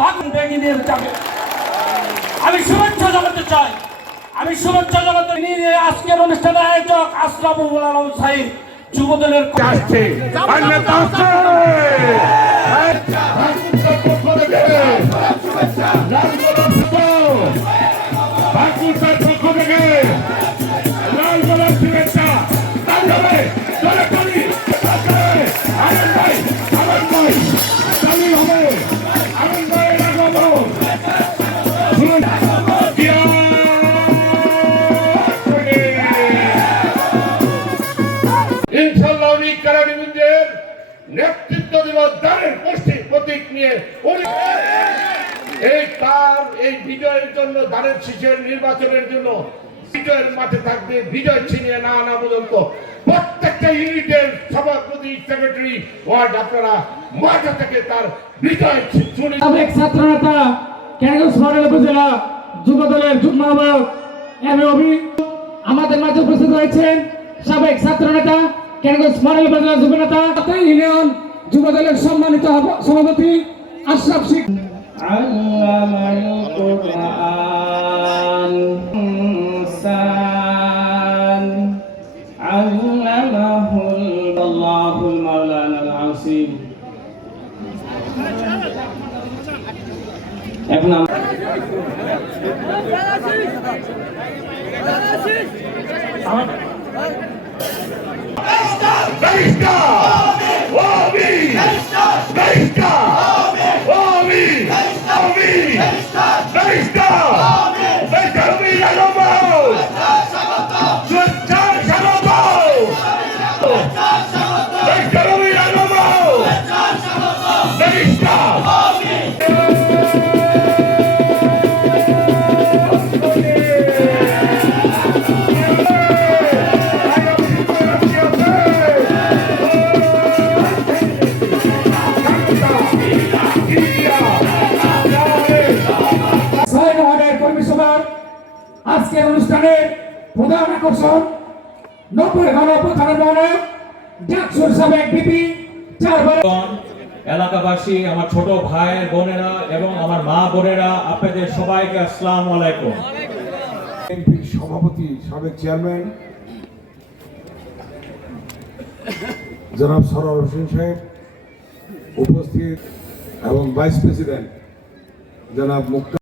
ভাগ ভেঙে নিয়ে যাবে আমি শুভেচ্ছা জানাতে চাই আমি শুভেচ্ছা জানাতে নিয়ে আজকের অনুষ্ঠানের আয়োজক আশরাফুল আলম সাহিদ যুবদলের আসছে আসছে ইনশাল্লাহ উনি কারানিগঞ্জের নেতৃত্ব দিবস দানের পোস্টের প্রতীক নিয়ে উনি এই তার এই বিজয়ের জন্য দানের শীষের নির্বাচনের জন্য বিজয়ের মাঠে থাকবে। বিজয় ছিনিয়ে না আনা পর্যন্ত প্রত্যেকটা ইউনিটের সভাপতি, সেক্রেটারি, ওয়ার্ড আপনারা মাঠে থেকে তার বিজয় ছাত্র নেতা ক্যারাগঞ্জ মডেল উপজেলা যুব দলের যুগ্ম আহ্বায়ক এম এ অভি আমাদের মাঝে উপস্থিত হয়েছেন সাবেক ছাত্র নেতা ক্যারাগঞ্জ মডেল উপজেলা যুব নেতা তাই ইউনিয়ন যুব দলের সম্মানিত আহ্বা- সভাপতি আশরাফ শিখ علم القرآن إنسان علمه الله المولانا العظيم এখন আমরা Besta! আজকের অনুষ্ঠানের প্রধান আকর্ষণ নব্বই মহোদয় ডাকসুর সাবেক বিপি চারবার এলাকাবাসী আমার ছোট ভাইয়ের বোনেরা এবং আমার মা বোনেরা আপনাদের সবাইকে আসসালাম আলাইকুম। সভাপতি সাবেক চেয়ারম্যান জনাব সরোয়ার হোসেন সাহেব উপস্থিত এবং ভাইস প্রেসিডেন্ট জনাব মুক্তা